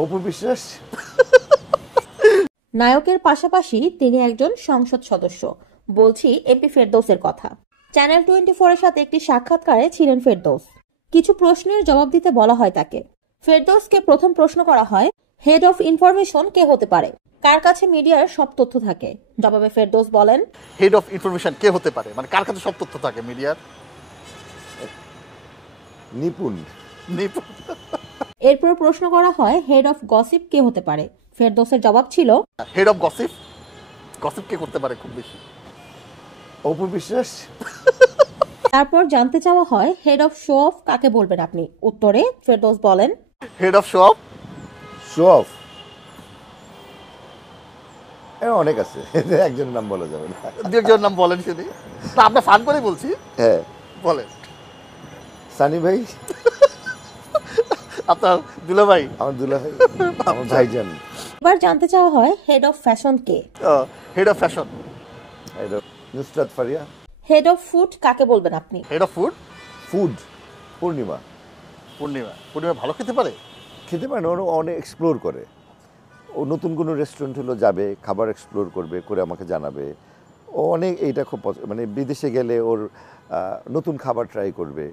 অপু বিশ্বাস। নায়কের পাশাপাশি তিনি একজন সংসদ সদস্য। বলছি এমপি ফেরদৌসের কথা। চ্যানেল 24 এর সাথে একটি সাক্ষাৎকারে ছিলেন ফেরদৌস। কিছু প্রশ্নের জবাব দিতে বলা হয় তাকে। ফেরদৌসকে প্রথম প্রশ্ন করা হয়, হেড অফ ইনফরমেশন কে হতে পারে, কার কাছে মিডিয়ার সব তথ্য থাকে? জবাবে ফেরদৌস বলেন, হেড অফ ইনফরমেশন কে হতে পারে, মানে কার কাছে সব তথ্য থাকে মিডিয়ার? নিপুণ। নিপুণ। এরপর প্রশ্ন করা হয়, হেড অফ গসিপ কে হতে পারে? ফেরদৌসের জবাব ছিল, হেড অফ গসিপ। গসিপ কে করতে পারে খুব বেশি? অপু বিশ্বাস। তারপর জানতে চাওয়া হয়, হেড অফ শো অফ কাকে বলবেন আপনি? উত্তরে ফেরদৌস বলেন, head of show off. Show off অনেক আছে, একজনের নাম বলা যাবে না। দু একজনের নাম বলেন শুনি। না, আপনার ফান করে বলছি। হ্যাঁ, বলেন। সানি ভাই, আপনার দুলা ভাই। আমার দুলা ভাই, আমার ভাইজান। এবার জানতে চাওয়া হয়, head of fashion K? Head of fashion. Nusrat Faria. Head of food কাকে বলবেন আপনি? Head of food. ফুড পূর্ণিমা। পূর্ণিমা। পূর্ণিমা ভালো খেতে পারে? খেতে পারে না, ও অনেক এক্সপ্লোর করে। ও নতুন কোনো রেস্টুরেন্ট হলো যাবে, খাবার এক্সপ্লোর করবে, করে আমাকে জানাবে। ও অনেক এইটা খুব মানে বিদেশে গেলে ওর নতুন খাবার ট্রাই করবে।